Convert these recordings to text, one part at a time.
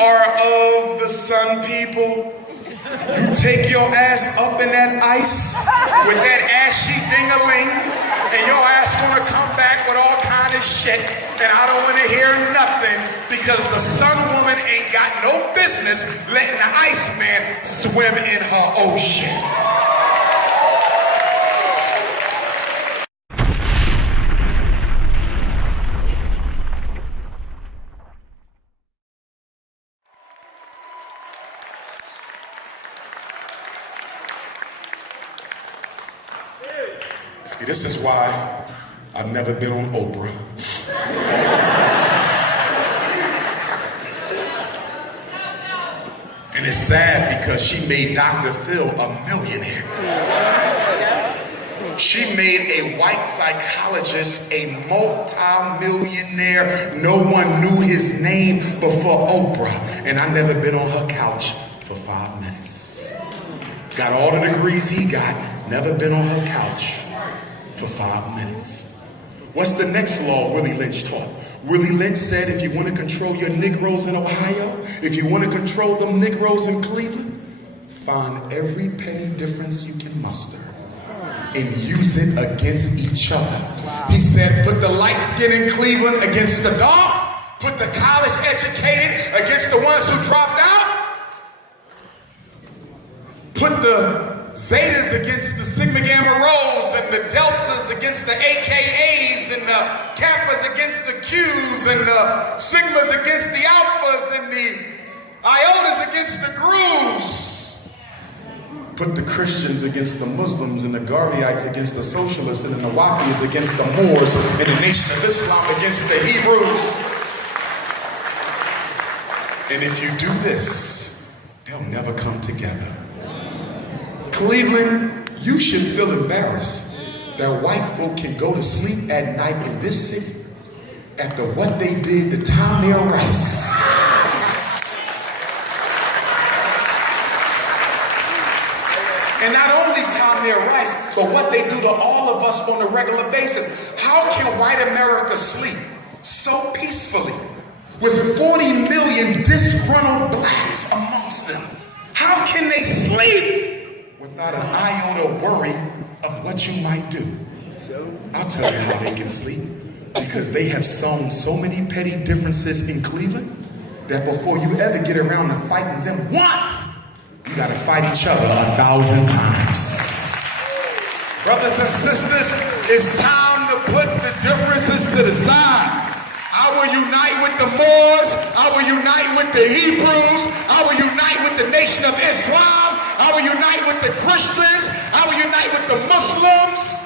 are of the sun, people. You take your ass up in that ice with that ashy ding-a-ling, and your ass gonna come back with all kind of shit, and I don't want to hear nothing, because the sun woman ain't got no business letting the Iceman swim in her ocean. See, this is why I've never been on Oprah. And it's sad because she made Dr. Phil a millionaire. She made a white psychologist a multi-millionaire. No one knew his name before Oprah. And I've never been on her couch for 5 minutes. Got all the degrees he got, never been on her couch for 5 minutes. What's the next law Willie Lynch taught? Willie Lynch said, if you want to control your Negroes in Ohio, if you want to control them Negroes in Cleveland, find every petty difference you can muster and use it against each other. He said, put the light skin in Cleveland against the dark, put the college educated against the ones who dropped out, put the Zetas against the Sigma Gamma Rhos, and the Deltas against the AKAs, and the Kappas against the Qs, and the Sigmas against the Alphas, and the Iotas against the Grooves. Put the Christians against the Muslims, and the Garveyites against the Socialists, and the Nawakis against the Moors, and the Nation of Islam against the Hebrews. And if you do this, they'll never come together. Cleveland, you should feel embarrassed that white folk can go to sleep at night in this city after what they did to Tamir Rice. And not only Tamir Rice, but what they do to all of us on a regular basis. How can white America sleep so peacefully with 40 million disgruntled blacks amongst them? How can they sleep without an iota worry of what you might do? I'll tell you how they can sleep. Because they have sown so many petty differences in Cleveland that before you ever get around to fighting them once, you gotta fight each other 1,000 times. Brothers and sisters, it's time to put the differences to the side. I will unite with the Moors. I will unite with the Hebrews. I will unite with the Nation of Islam. I will unite with the Christians. I will unite with the Muslims.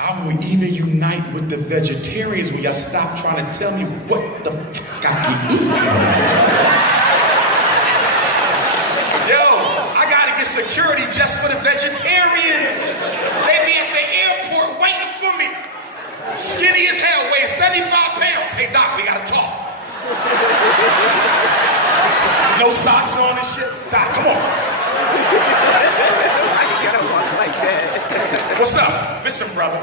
I will even unite with the vegetarians when y'all stop trying to tell me what the fuck I can eat. Yo, I gotta get security just for the vegetarians. They be at the airport waiting for me. Skinny as hell, weighing 75 pounds. Hey, doc, we gotta talk. No socks on and shit. Doc, come on. What's up? Listen, brother.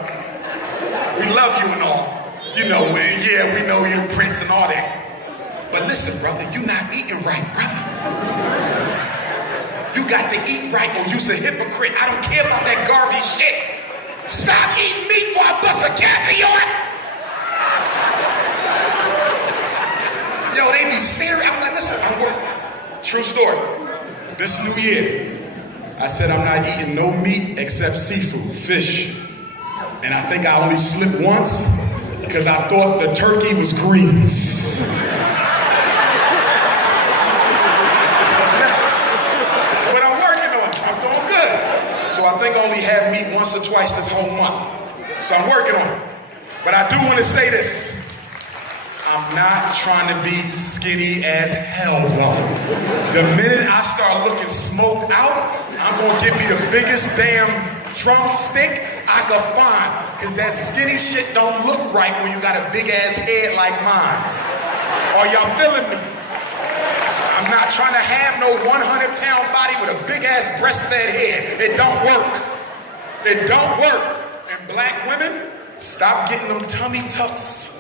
We love you and all. You know, yeah, we know you're the prince and all that. But listen, brother, you're not eating right, brother. You got to eat right or you're a hypocrite. I don't care about that Garvey shit. Stop eating meat before I bust a cap in your ass. Yo, they be serious. I'm like, listen, I'm working. True story. This new year, I said I'm not eating no meat except seafood, fish. And I think I only slipped once because I thought the turkey was greens. But I'm working on it. I'm doing good. So I think I only had meat once or twice this whole month. So I'm working on it. But I do want to say this. I'm not trying to be skinny as hell, though. The minute I start looking smoked out, I'm going to give me the biggest damn drumstick I could find. Because that skinny shit don't look right when you got a big-ass head like mine. Are y'all feeling me? I'm not trying to have no 100-pound body with a big-ass breastfed head. It don't work. It don't work. And black women, stop getting them tummy tucks.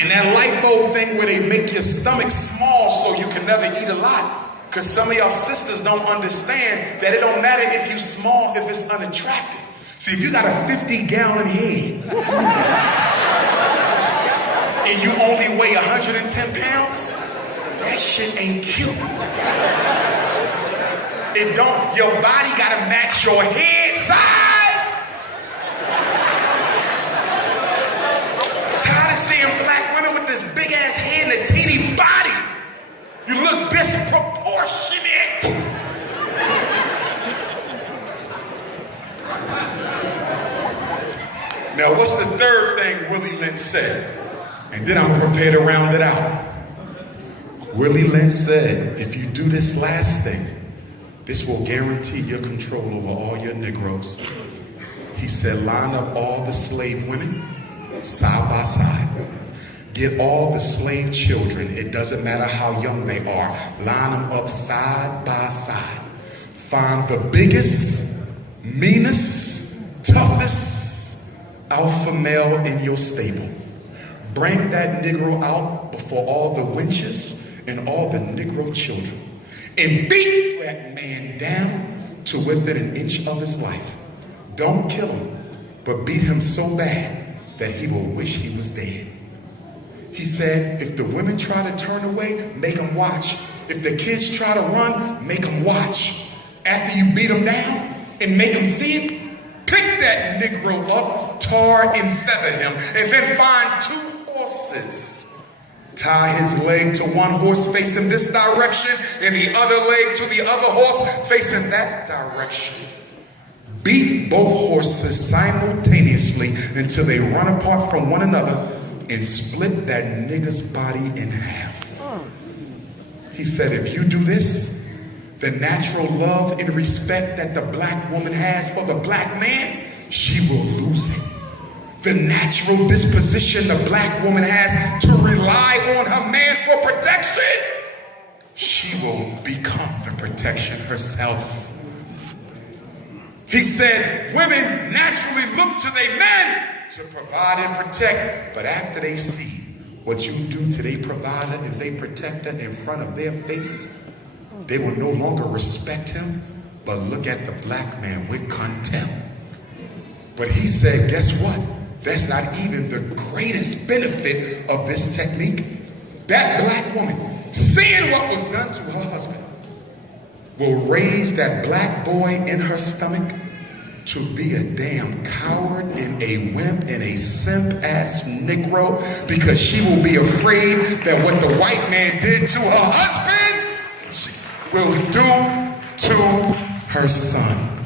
And that light bulb thing where they make your stomach small so you can never eat a lot. Because some of y'all sisters don't understand that it don't matter if you small, if it's unattractive. See, if you got a 50-gallon head and you only weigh 110 pounds, that shit ain't cute. It don't, your body gotta match your head size. Tired of seeing black women with this big ass head and a teeny body. You look disproportionate. Now, what's the third thing Willie Lynch said? And then I'm prepared to round it out. Willie Lynch said, if you do this last thing, this will guarantee your control over all your Negroes. He said, line up all the slave women side by side. Get all the slave children, it doesn't matter how young they are, line them up side by side. Find the biggest, meanest, toughest alpha male in your stable. Bring that Negro out before all the wenches and all the Negro children. And beat that man down to within an inch of his life. Don't kill him, but beat him so bad that he will wish he was dead. He said, if the women try to turn away, make them watch. If the kids try to run, make them watch. After you beat them down and make them see it, pick that Negro up, tar and feather him, and then find 2 horses. Tie his leg to one horse facing this direction and the other leg to the other horse facing that direction. Beat both horses simultaneously until they run apart from one another and split that nigga's body in half. He said, if you do this, the natural love and respect that the black woman has for the black man, she will lose it. The natural disposition the black woman has to rely on her man for protection, she will become the protection herself. He said, women naturally look to their men to provide and protect, but after they see what you do to their provider and they protector in front of their face, they will no longer respect him, but look at the black man with contempt. But he said, guess what? That's not even the greatest benefit of this technique. That black woman, seeing what was done to her husband, will raise that black boy in her stomach to be a damn coward and a wimp and a simp-ass Negro, because she will be afraid that what the white man did to her husband, she will do to her son.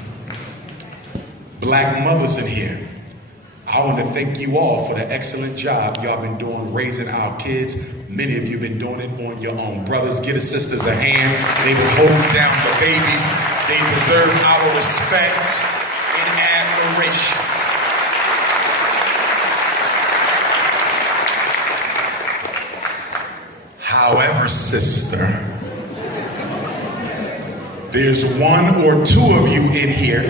Black mothers in here, I want to thank you all for the excellent job y'all been doing raising our kids. Many of you been doing it on your own. Brothers, give the sisters a hand. They've been holding down the babies. They deserve our respect and admiration. However, sister, there's 1 or 2 of you in here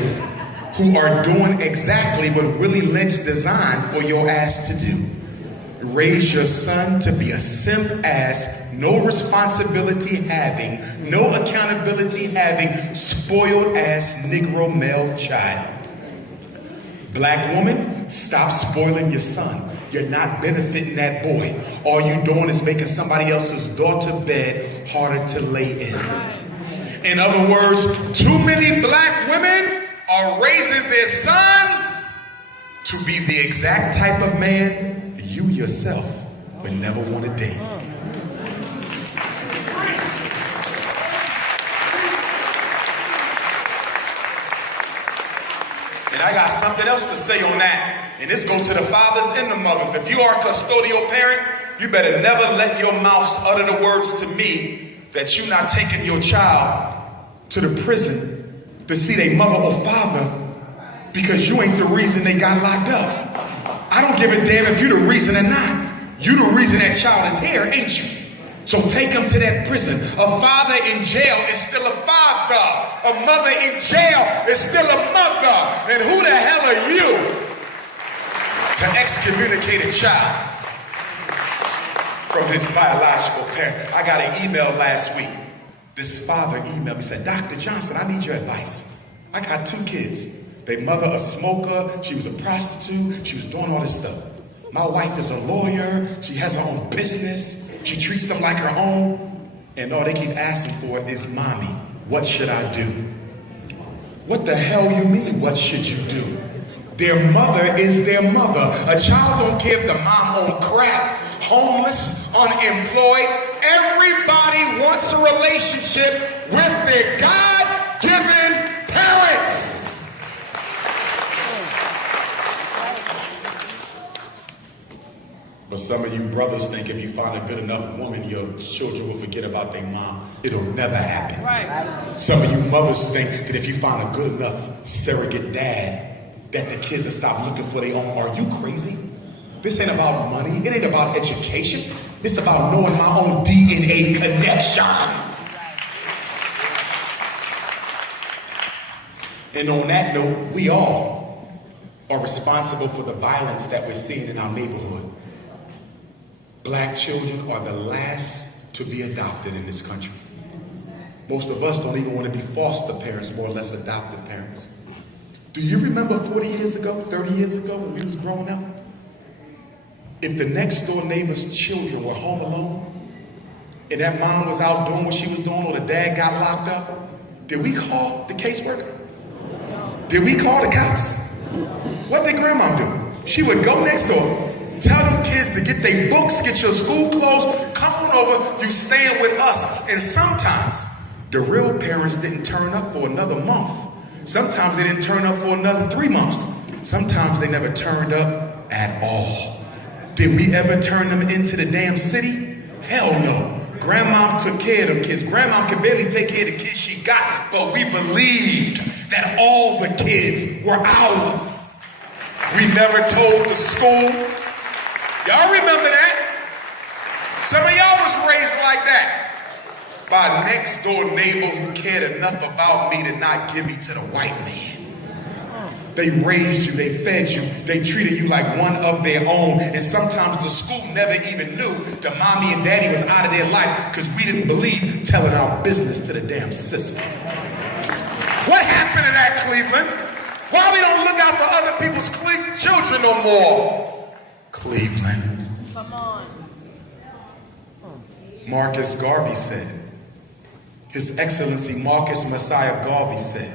who are doing exactly what Willie Lynch designed for your ass to do. Raise your son to be a simp-ass, no responsibility having, no accountability having, spoiled-ass Negro male child. Black woman, stop spoiling your son. You're not benefiting that boy. All you're doing is making somebody else's daughter bed harder to lay in. In other words, too many black women are raising their sons to be the exact type of man you yourself would never want to date. And I got something else to say on that. And this goes to the fathers and the mothers. If you are a custodial parent, you better never let your mouths utter the words to me that you're not taking your child to the prison to see their mother or father because you ain't the reason they got locked up. I don't give a damn if you're the reason or not. You the reason that child is here, ain't you? So take them to that prison. A father in jail is still a father. A mother in jail is still a mother. And who the hell are you to excommunicate a child? from his biological parent. I got an email last week. This father emailed me, said, Dr. Johnson, I need your advice. I got 2 kids. Their mother a smoker, she was a prostitute, she was doing all this stuff. My wife is a lawyer, she has her own business, she treats them like her own, and all they keep asking for is, Mommy, what should I do? What the hell you mean, what should you do? Their mother is their mother. A child don't care if the mom on crack, homeless, unemployed. Everybody wants a relationship with their God-given parents. But some of you brothers think if you find a good enough woman, your children will forget about their mom. It'll never happen. Right. Some of you mothers think that if you find a good enough surrogate dad, that the kids will stop looking for their own. Are you crazy? This ain't about money. It ain't about education. It's about knowing my own DNA connection. And on that note, we all are responsible for the violence that we're seeing in our neighborhood. Black children are the last to be adopted in this country. Most of us don't even want to be foster parents, more or less adopted parents. Do you remember 40 years ago, 30 years ago when we was growing up? If the next door neighbor's children were home alone and that mom was out doing what she was doing or the dad got locked up, did we call the caseworker? Did we call the cops? What did grandma do? She would go next door, tell them kids to get their books, get your school clothes, come on over, you staying with us. And sometimes the real parents didn't turn up for another month. Sometimes they didn't turn up for another 3 months. Sometimes they never turned up at all. Did we ever turn them into the damn city? Hell no. Grandma took care of them kids. Grandma could barely take care of the kids she got, but we believed that all the kids were ours. We never told the school. Y'all remember that? Some of y'all was raised like that. By a next door neighbor who cared enough about me to not give me to the white man. They raised you, they fed you, they treated you like one of their own. And sometimes the school never even knew that mommy and daddy was out of their life because we didn't believe telling our business to the damn system. What happened to that, Cleveland? Why we don't look out for other people's children no more? Cleveland. Come on. Marcus Garvey said, His Excellency Marcus Messiah Garvey said,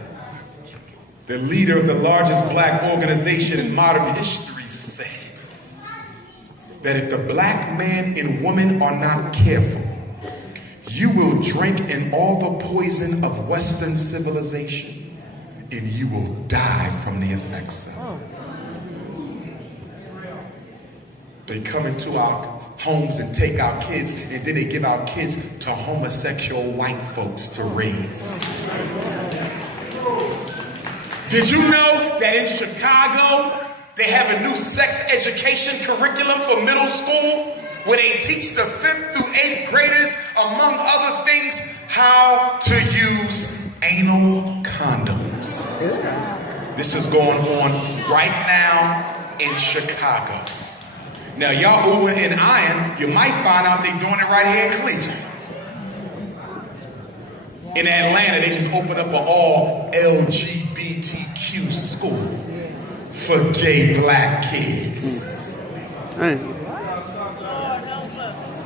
the leader of the largest black organization in modern history, said that if the black man and woman are not careful, you will drink in all the poison of Western civilization and you will die from the effects of it. They come into our homes and take our kids, and then they give our kids to homosexual white folks to raise. Did you know that in Chicago, they have a new sex education curriculum for middle school where they teach the 5th through 8th graders, among other things, how to use anal condoms. This is going on right now in Chicago. Now, y'all oohing and eyeing, you might find out they're doing it right here in Cleveland. In Atlanta, they just opened up an all LGBTQ school for gay black kids.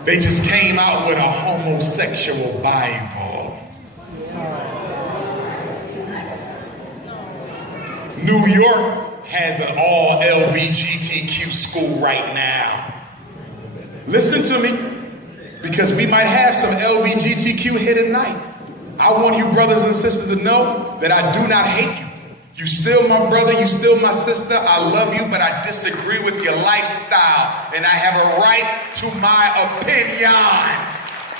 They just came out with a homosexual Bible. New York has an all LBGTQ school right now. Listen to me, because we might have some LBGTQ here tonight. I want you brothers and sisters to know that I do not hate you. You still my brother, you still my sister. I love you, but I disagree with your lifestyle. And I have a right to my opinion.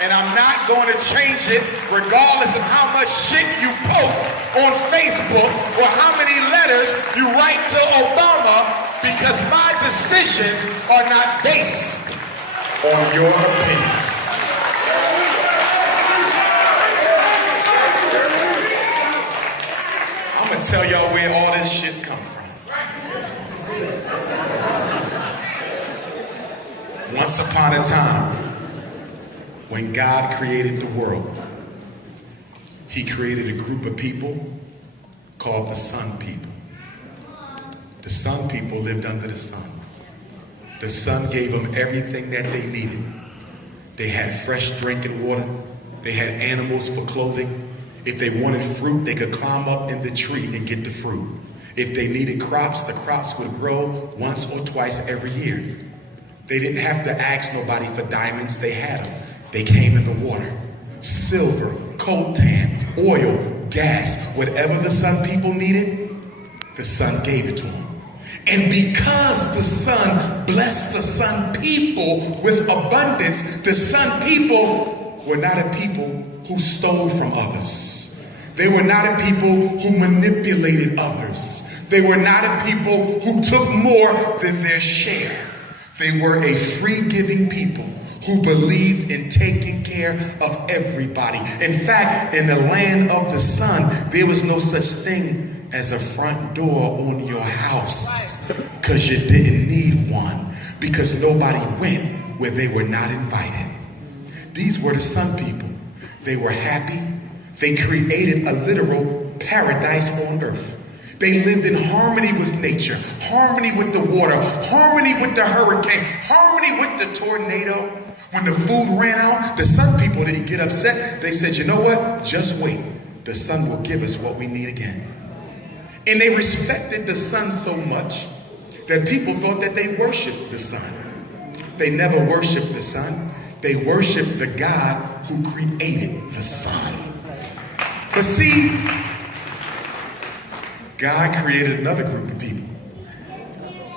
And I'm not going to change it regardless of how much shit you post on Facebook or how many letters you write to Obama, because my decisions are not based on your opinions. I'm going to tell y'all where all this shit come from. Once upon a time, When God created the world, he created a group of people called the Sun People. The Sun People lived under the sun. The sun gave them everything that they needed. They had fresh drinking water. They had animals for clothing. If they wanted fruit, they could climb up in the tree and get the fruit. If they needed crops, the crops would grow once or twice every year. They didn't have to ask nobody for diamonds. They had them. They came in the water. Silver, coltan, oil, gas, whatever the Sun People needed, the sun gave it to them. And because the sun blessed the Sun People with abundance, the Sun People were not a people who stole from others. They were not a people who manipulated others. They were not a people who took more than their share. They were a free-giving people who believed in taking care of everybody. In fact, in the land of the sun, there was no such thing as a front door on your house, because you didn't need one, because nobody went where they were not invited. These were the Sun People. They were happy. They created a literal paradise on earth. They lived in harmony with nature, harmony with the water, harmony with the hurricane, harmony with the tornado. When the food ran out, the Sun People didn't get upset. They said, you know what? Just wait. The sun will give us what we need again. And they respected the sun so much that people thought that they worshiped the sun. They never worshiped the sun. They worshiped the God who created the sun. But see, God created another group of people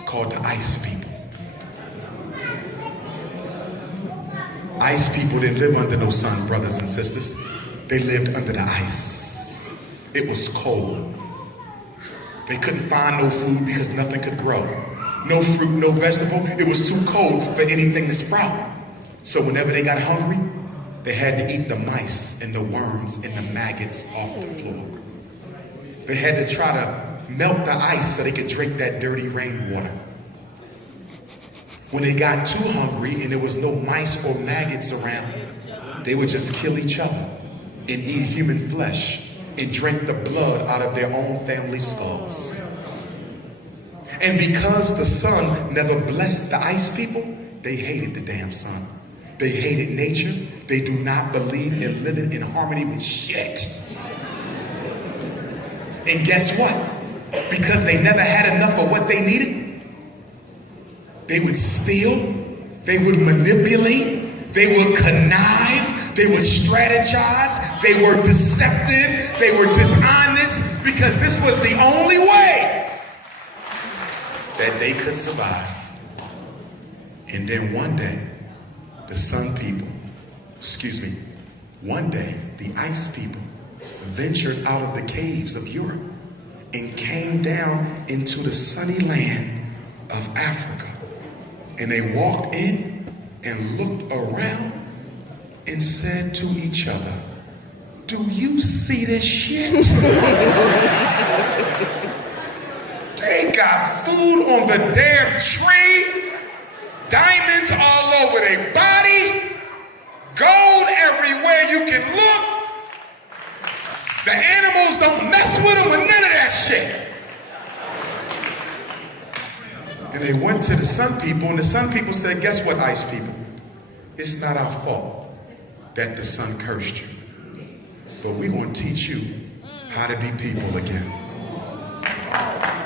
called the Ice People. Ice people didn't live under no sun, brothers and sisters. They lived under the ice. It was cold. They couldn't find no food because nothing could grow. No fruit, no vegetable. It was too cold for anything to sprout. So whenever they got hungry, they had to eat the mice and the worms and the maggots off the floor. They had to try to melt the ice so they could drink that dirty rainwater. When they got too hungry and there was no mice or maggots around, they would just kill each other and eat human flesh and drink the blood out of their own family skulls. And because the sun never blessed the ice people, they hated the damn sun. They hated nature. They do not believe in living in harmony with shit. And guess what? Because they never had enough of what they needed, they would steal, they would manipulate, they would connive, they would strategize, they were deceptive, they were dishonest, because this was the only way that they could survive. And then one day, the Sun People, one day, the Ice People ventured out of the caves of Europe and came down into the sunny land of Africa. And they walked in and looked around and said to each other, do you see this shit? They got food on the damn tree, diamonds all over their body, gold everywhere you can look. The animals don't mess with them or none of that shit. And they went to the Sun People, and the Sun People said, guess what, Ice People? It's not our fault that the sun cursed you. But we're going to teach you how to be people again.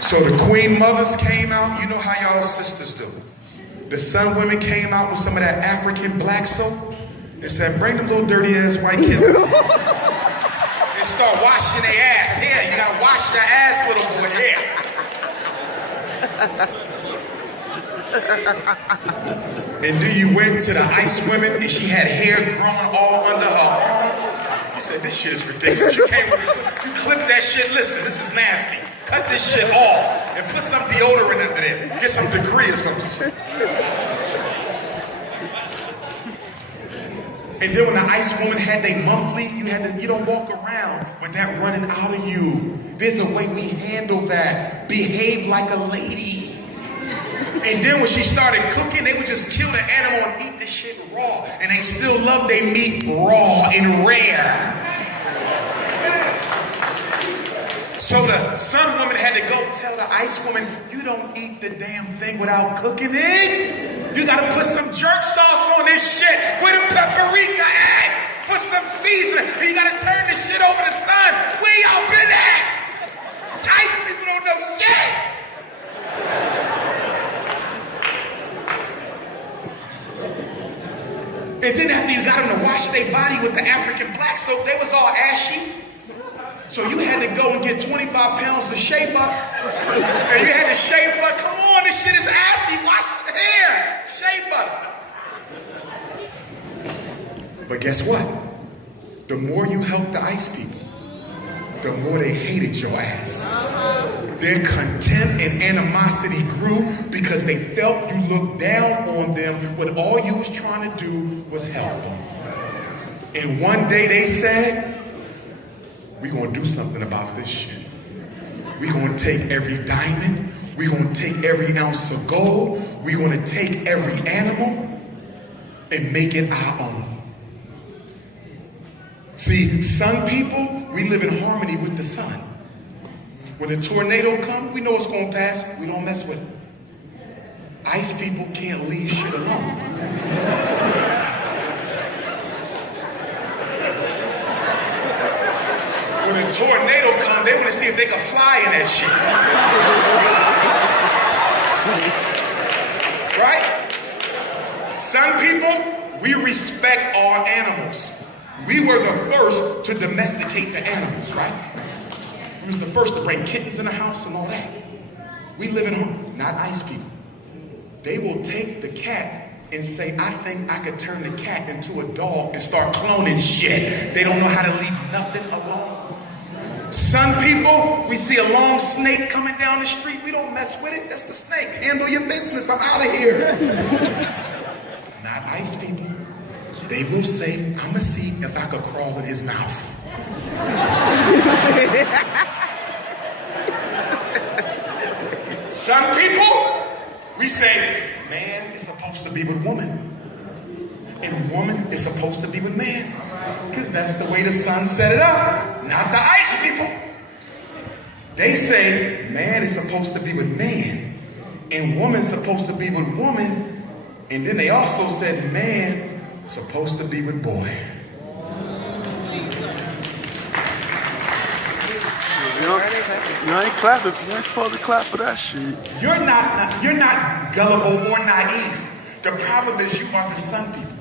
So the Queen Mothers came out. You know how y'all sisters do. The Sun Women came out with some of that African black soap and said, bring them little dirty ass white kids and start washing their ass. Here, you got to wash your ass, little boy, here. And then you went to the Ice Women and she had hair growing all under her arm. You said, this shit is ridiculous. You came with it. You clip that shit. Listen, this is nasty. Cut this shit off and put some deodorant under there. Get some degree or some shit. And then when the Ice Woman had their monthly, you don't walk around with that running out of you. There's a way we handle that. Behave like a lady. And then when she started cooking, they would just kill the animal and eat eat the shit raw, and they still love their meat raw and rare. So the sun woman had to go tell the ice woman, you don't eat the damn thing without cooking it. You gotta put some jerk sauce on this shit with a paprika at. Put some seasoning. And you gotta turn this shit over to sun. Where y'all been at? These ice people don't know shit. And then after you got them to wash their body with the African black soap, they was all ashy. So you had to go and get 25 pounds of shea butter. And you had to shea butter. Come on, this shit is assy. Wash the hair. Shea butter. But guess what? The more you helped the ice people, the more they hated your ass. Their contempt and animosity grew because they felt you looked down on them when all you was trying to do was help them. And one day they said, we're going to do something about this shit. We're going to take every diamond. We're going to take every ounce of gold. We're going to take every animal and make it our own. See, sun people, we live in harmony with the sun. When a tornado comes, we know it's going to pass. We don't mess with it. Ice people can't leave shit alone. When a tornado comes, they want to see if they can fly in that shit. Right? Sun people, we respect our animals. We were the first to domesticate the animals, right? We was the first to bring kittens in the house and all that. We live in home, not ice people. They will take the cat and say, I think I could turn the cat into a dog and start cloning shit. They don't know how to leave nothing alone. Sun people, we see a long snake coming down the street. We don't mess with it. That's the snake. Handle your business. I'm out of here. Not ice people. They will say, I'm going to see if I could crawl in his mouth. Some people, we say, man is supposed to be with woman. And woman is supposed to be with man. Because that's the way the sun set it up. Not the ice people. They say, man is supposed to be with man. And woman's supposed to be with woman. And then they also said, man supposed to be with boy. You ain't clapping. You ain't supposed to clap for that shit. You're not gullible or naive. The problem is you are the sun people.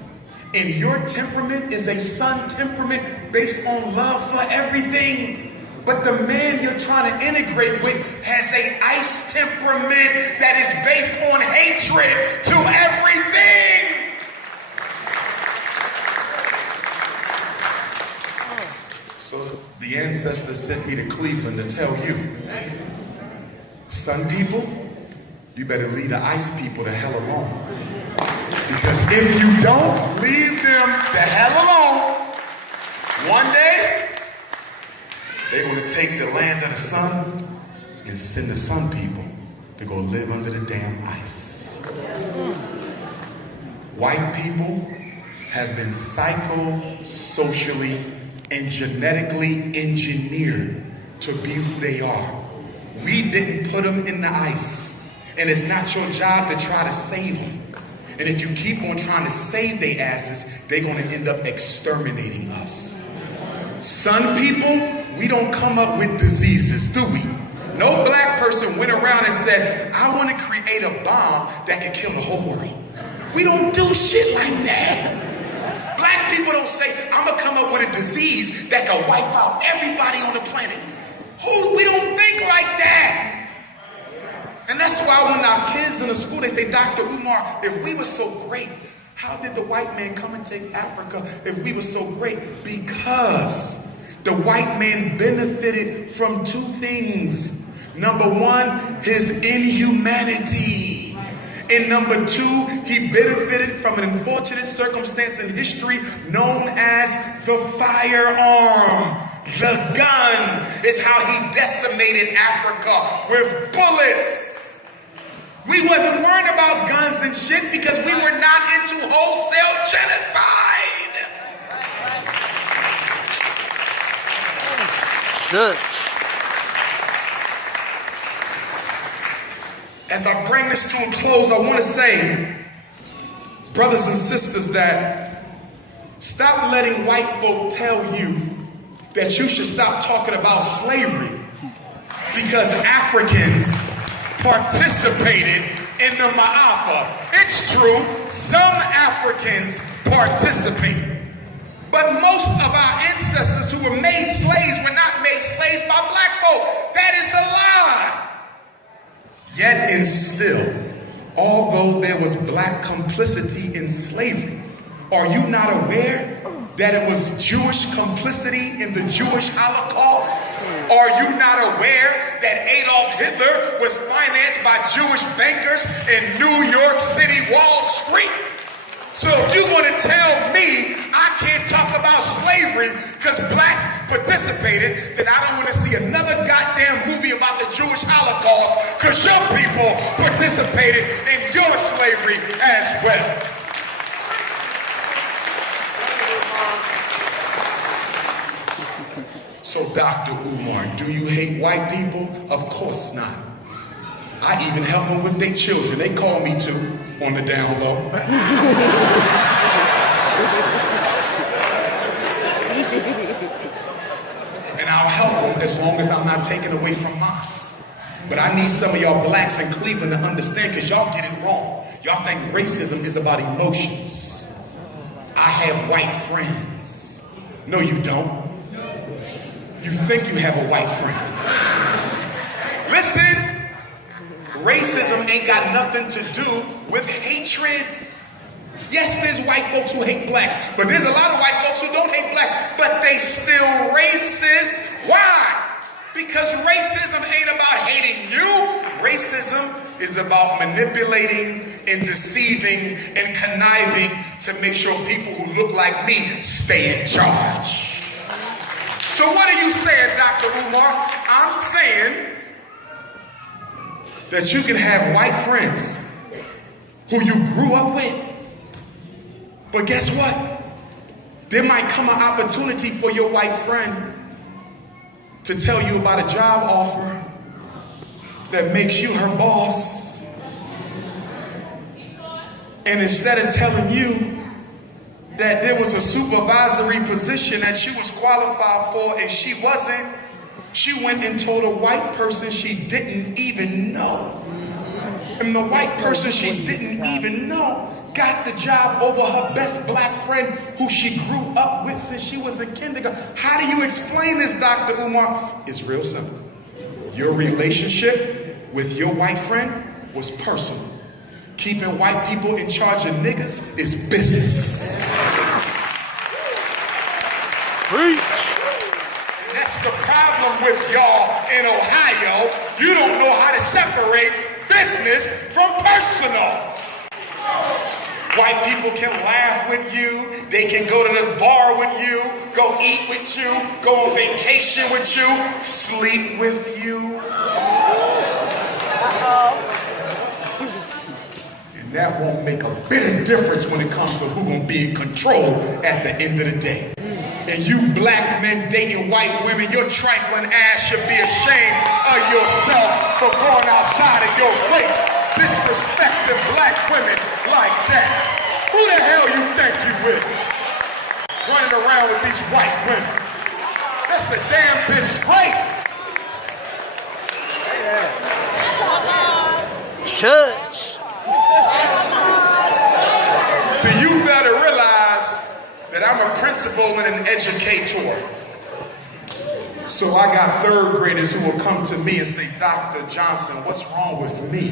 And your temperament is a sun temperament based on love for everything. But the man you're trying to integrate with has a ice temperament that is based on hatred to everything. So the ancestors sent me to Cleveland to tell you, sun people, you better leave the ice people the hell alone. Because if you don't leave them the hell alone, one day, they're going to take the land of the sun and send the sun people to go live under the damn ice. White people have been psycho-socially and genetically engineered to be who they are. We didn't put them in the ice. And it's not your job to try to save them. And if you keep on trying to save their asses, they're going to end up exterminating us. Sun people, we don't come up with diseases, do we? No black person went around and said, I want to create a bomb that can kill the whole world. We don't do shit like that. Black people don't say, I'm going to come up with a disease that can wipe out everybody on the planet. We don't think like that. And that's why when our kids in the school, they say, Dr. Umar, if we were so great, how did the white man come and take Africa if we were so great? Because the white man benefited from two things. Number one, his inhumanity. And number two, he benefited from an unfortunate circumstance in history known as the firearm. The gun is how he decimated Africa with bullets. We wasn't worried about guns and shit because we were not into wholesale genocide. Good. As I bring this to a close, I want to say, brothers and sisters, that stop letting white folk tell you that you should stop talking about slavery because Africans participated in the Ma'afa. It's true, some Africans participated, but most of our ancestors who were made slaves were not made slaves by black folk. That is a lie. Yet and still, although there was black complicity in slavery, are you not aware that it was Jewish complicity in the Jewish Holocaust? Are you not aware that Adolf Hitler was financed by Jewish bankers in New York City, Wall Street? So if you're going to tell me I can't talk about slavery because blacks participated, then I don't want to see another goddamn movie about the Jewish Holocaust because your people participated in your slavery as well. So Dr. Umar, do you hate white people? Of course not. I even help them with their children. They call me too, on the down low. And I'll help them as long as I'm not taking away from mine. But I need some of y'all blacks in Cleveland to understand, because y'all get it wrong. Y'all think racism is about emotions. I have white friends. No, you don't. You think you have a white friend. Listen. Racism ain't got nothing to do with hatred. Yes, there's white folks who hate blacks, but there's a lot of white folks who don't hate blacks, but they still racist. Why? Because racism ain't about hating you. Racism is about manipulating and deceiving and conniving to make sure people who look like me stay in charge. So what are you saying, Dr. Umar? I'm saying that you can have white friends who you grew up with. But guess what? There might come an opportunity for your white friend to tell you about a job offer that makes you her boss. And instead of telling you that there was a supervisory position that she was qualified for and she wasn't, she went and told a white person she didn't even know. And the white person she didn't even know got the job over her best black friend who she grew up with since she was in kindergarten. How do you explain this, Dr. Umar? It's real simple. Your relationship with your white friend was personal. Keeping white people in charge of niggas is business. Preach. That's the problem with y'all in Ohio. You don't know how to separate business from personal. White people can laugh with you. They can go to the bar with you, go eat with you, go on vacation with you, sleep with you. And that won't make a bit of difference when it comes to who's going to be in control at the end of the day. And you black men dating white women, your trifling ass should be ashamed of yourself for going outside of your place, disrespecting black women like that. Who the hell you think you is? Running around with these white women. That's a damn disgrace. Church. So you better realize that I'm a principal and an educator. So I got third graders who will come to me and say, Dr. Johnson, what's wrong with me?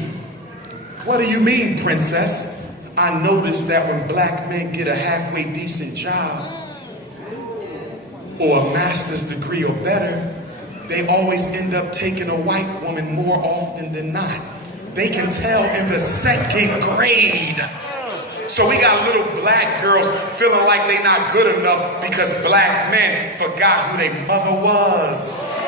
What do you mean, princess? I noticed that when black men get a halfway decent job or a master's degree or better, they always end up taking a white woman more often than not. They can tell in the second grade. So we got little black girls feeling like they're not good enough because black men forgot who their mother was.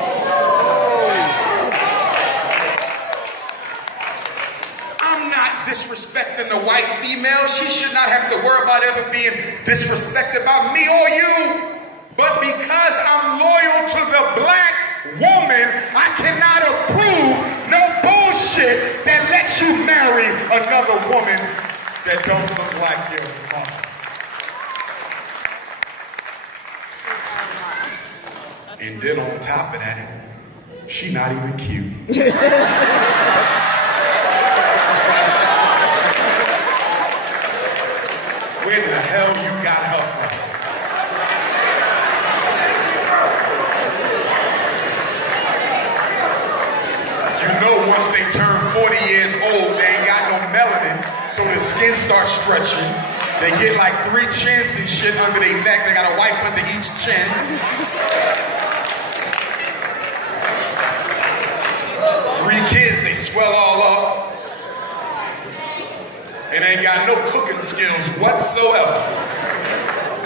I'm disrespecting the white female. She should not have to worry about ever being disrespected by me or you. But because I'm loyal to the black woman, I cannot approve no bullshit that lets you marry another woman that don't look like your mother. And then on top of that, she not even cute. Where the hell you got her from? You know once they turn 40 years old, they ain't got no melanin, so the skin starts stretching. They get like 3 chins and shit under their neck. They got a wipe under each chin. 3 kids, they swell all up. And ain't got no cooking skills whatsoever.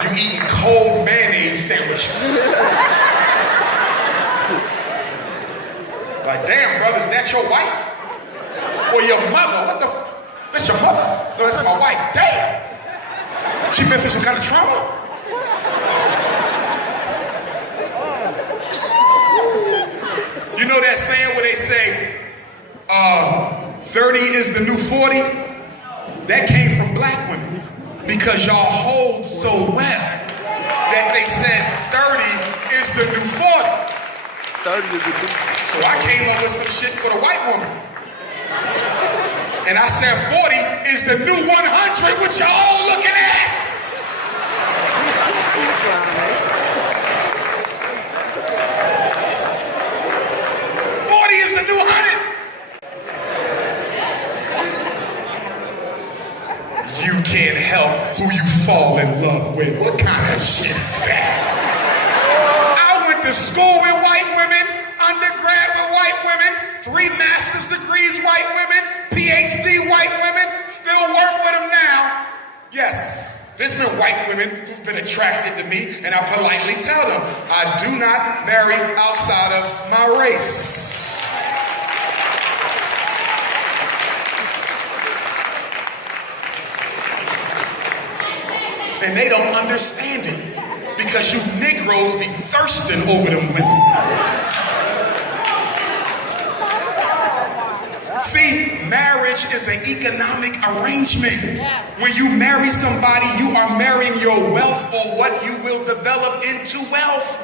You eating cold mayonnaise sandwiches. Like, damn, brother, is that your wife? Or your mother? What the f? That's your mother? No, that's my wife. Damn! She been through some kind of trauma? You know that saying where they say, 30 is the new 40? That came from black women. Because y'all hold so well that they said 30 is the new 40. 30 is the new. So I came up with some shit for the white woman. And I said 40 is the new 100, which y'all all looking at. 40 is the new 100. You can't help who you fall in love with. What kind of shit is that? I went to school with white women, undergrad with white women, 3 master's degrees white women, PhD white women, still work with them now. Yes, there's been white women who've been attracted to me, and I politely tell them, I do not marry outside of my race. And they don't understand it because you Negroes be thirsting over them women. See, marriage is an economic arrangement. When you marry somebody, you are marrying your wealth or what you will develop into wealth.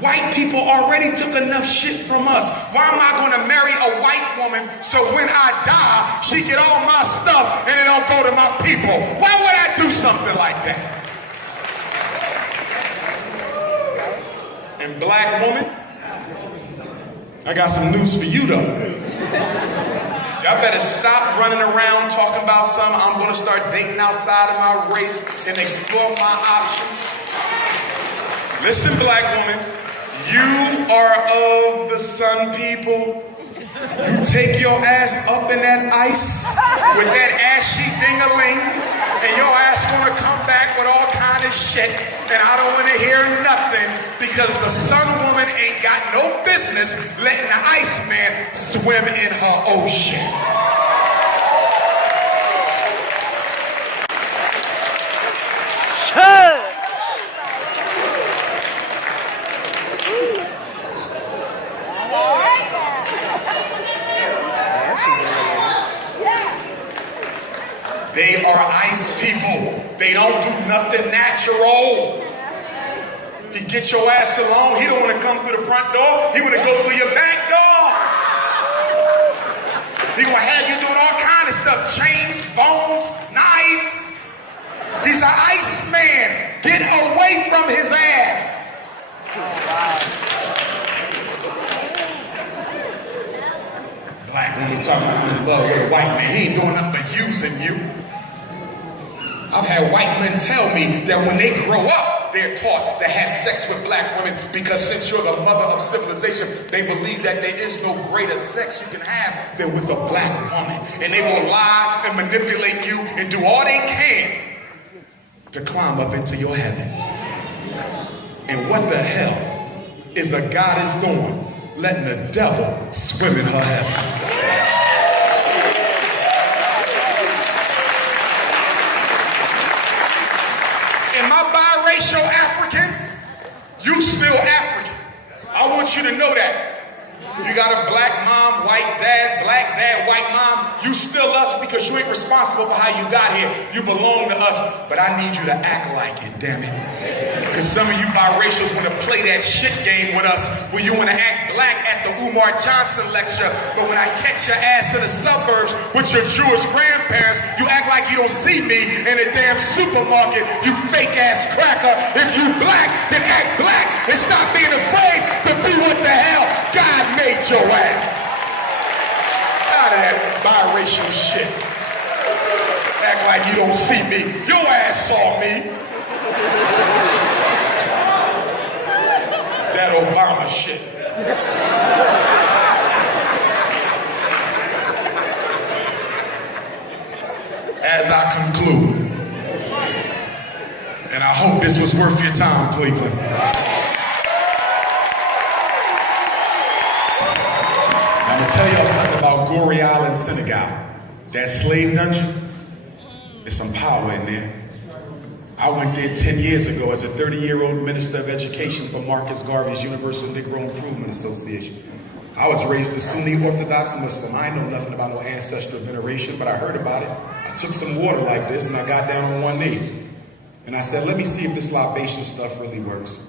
White people already took enough shit from us. Why am I going to marry a white woman so when I die, she get all my stuff and it don't go to my people? Why would I do something like that? And black woman, I got some news for you though. Y'all better stop running around talking about something. I'm going to start dating outside of my race and explore my options. Listen, black woman. You are of the sun people. You take your ass up in that ice with that ashy ding-a-ling, and your ass gonna come back with all kind of shit, and I don't want to hear nothing because the sun woman ain't got no business letting the ice man swim in her ocean. Shut! They are ice people. They don't do nothing natural. You get your ass alone. He don't want to come through the front door. He want to go through your back door. He gonna have you doing all kind of stuff. Chains, bones, knives. He's an ice man. Get away from his ass. Black woman talking about I'm in love with a white man. He ain't doing nothing but using you. I've had white men tell me that when they grow up, they're taught to have sex with black women because since you're the mother of civilization, they believe that there is no greater sex you can have than with a black woman. And they will lie and manipulate you and do all they can to climb up into your heaven. And what the hell is a goddess doing? Letting the devil swim in her heaven. you to know that. You got a black mom, white dad, white mom. You still us because you ain't responsible for how you got here. You belong to us, but I need you to act like it, damn it. Because some of you biracials want to play that shit game with us where you want to act black at the Umar Johnson lecture, but when I catch your ass in the suburbs with your Jewish grandparents, you act like you don't see me in a damn supermarket, you fake ass cracker. If you black, then act black and stop being afraid to be what the hell God made your ass. Tired of that biracial shit. Act like you don't see me. Your ass saw me. That Obama shit. As I conclude, and I hope this was worth your time, Cleveland. I'm gonna tell y'all something about Gory Island, Senegal. That slave dungeon, there's some power in there. I went there 10 years ago as a 30-year-old minister of education for Marcus Garvey's Universal Negro Improvement Association. I was raised a Sunni Orthodox Muslim. I know nothing about no ancestral veneration, but I heard about it. I took some water like this and I got down on one knee. And I said, let me see if this libation stuff really works.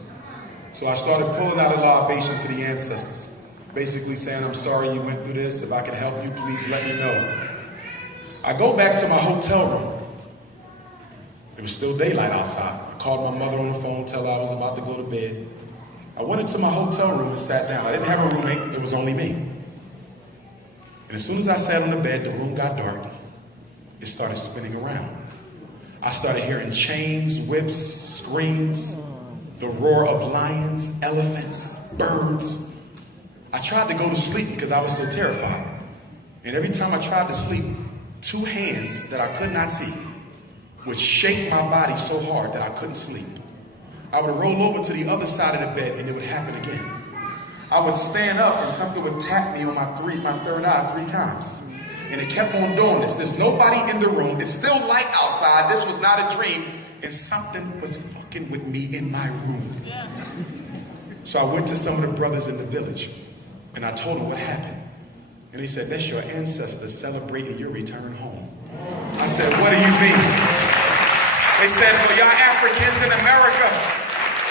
So I started pulling out a libation to the ancestors, basically saying, I'm sorry you went through this. If I can help you, please let me know. I go back to my hotel room. It was still daylight outside. I called my mother on the phone, tell her I was about to go to bed. I went into my hotel room and sat down. I didn't have a roommate, it was only me. And as soon as I sat on the bed, the room got dark. It started spinning around. I started hearing chains, whips, screams, the roar of lions, elephants, birds. I tried to go to sleep because I was so terrified. And every time I tried to sleep, two hands that I could not see would shake my body so hard that I couldn't sleep. I would roll over to the other side of the bed and it would happen again. I would stand up and something would tap me on my third eye 3 times. And it kept on doing this. There's nobody in the room. It's still light outside. This was not a dream. And something was fucking with me in my room. So I went to some of the brothers in the village and I told them what happened. And they said, that's your ancestors celebrating your return home. I said, what do you mean? They said, for y'all Africans in America,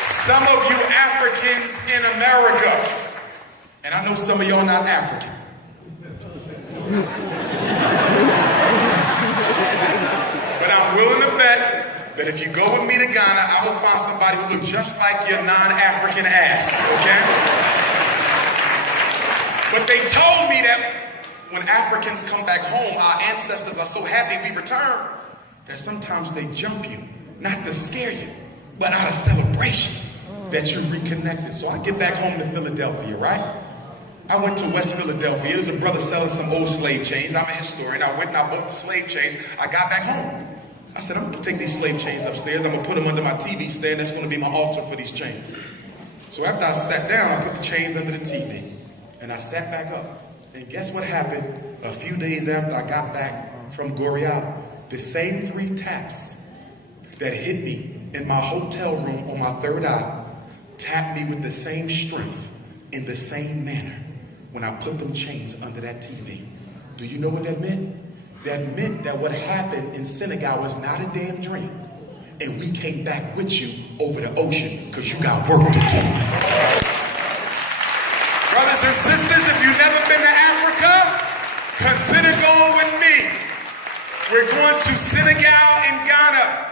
some of you Africans in America, and I know some of y'all not African. But I'm willing to bet that if you go with me to Ghana, I will find somebody who looks just like your non-African ass, okay? But they told me that when Africans come back home, our ancestors are so happy we return that sometimes they jump you, not to scare you, but out of celebration that you're reconnected. So I get back home to Philadelphia, right? I went to West Philadelphia. There's a brother selling some old slave chains. I'm a historian. I went and I bought the slave chains. I got back home. I said, I'm gonna take these slave chains upstairs. I'm gonna put them under my TV stand. That's gonna be my altar for these chains. So after I sat down, I put the chains under the TV and I sat back up. And guess what happened a few days after I got back from Gory Island? The same 3 taps that hit me in my hotel room on my third eye tapped me with the same strength in the same manner when I put them chains under that TV. Do you know what that meant? That meant that what happened in Senegal was not a damn dream. And we came back with you over the ocean because you got work to do. Brothers and sisters, if you've never been to Africa, consider going with me. We're going to Senegal and Ghana.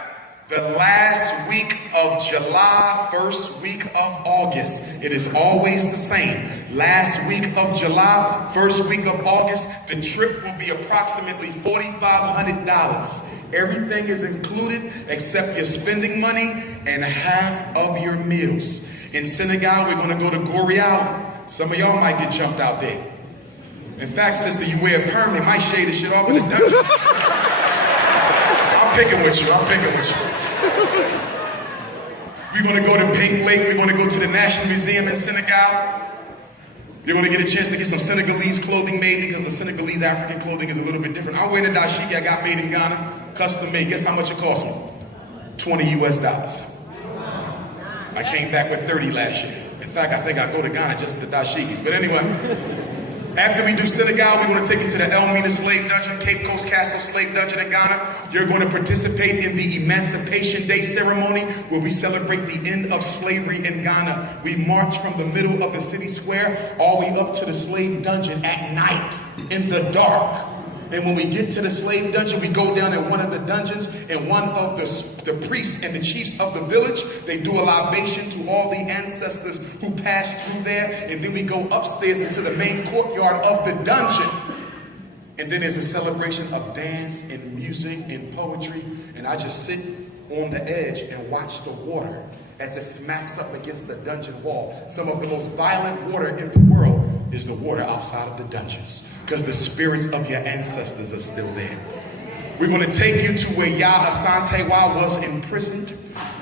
The last week of July, first week of August. It is always the same. Last week of July, first week of August, the trip will be approximately $4,500. Everything is included except your spending money and half of your meals. In Senegal, we're going to go to Gory Island. Some of y'all might get jumped out there. In fact, sister, you wear a perm, they might shade the shit off in the dungeon. I'm picking with you. We're going to go to Pink Lake. We're going to go to the National Museum in Senegal. You're going to get a chance to get some Senegalese clothing made because the Senegalese African clothing is a little bit different. I'm wearing a dashiki I got made in Ghana, custom made. Guess how much it cost me? $20 US. I came back with 30 last year. In fact, I think I'll go to Ghana just for the dashikis. But anyway, after we do Senegal, we're going to take you to the Elmina Slave Dungeon, Cape Coast Castle Slave Dungeon in Ghana. You're going to participate in the Emancipation Day ceremony, where we celebrate the end of slavery in Ghana. We march from the middle of the city square all the way up to the slave dungeon at night, in the dark. And when we get to the slave dungeon, we go down in one of the dungeons, and one of the priests and the chiefs of the village, they do a libation to all the ancestors who passed through there. And then we go upstairs into the main courtyard of the dungeon. And then there's a celebration of dance and music and poetry. And I just sit on the edge and watch the water as it smacks up against the dungeon wall. Some of the most violent water in the world is the water outside of the dungeons, because the spirits of your ancestors are still there. We're going to take you to where Yah Asante Wa was imprisoned.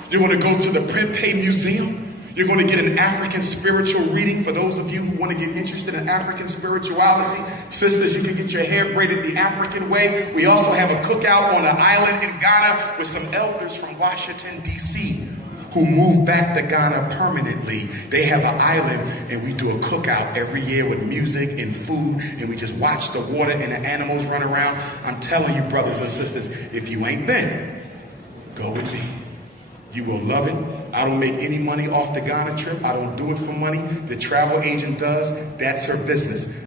You're going to go to the Prempeh Museum. You're going to get an African spiritual reading for those of you who want to get interested in African spirituality. Sisters, you can get your hair braided the African way. We also have a cookout on an island in Ghana with some elders from Washington, D.C., who moved back to Ghana permanently. They have an island, and we do a cookout every year with music and food, and we just watch the water and the animals run around. I'm telling you, brothers and sisters, if you ain't been, go with me. You will love it. I don't make any money off the Ghana trip. I don't do it for money. The travel agent does. That's her business.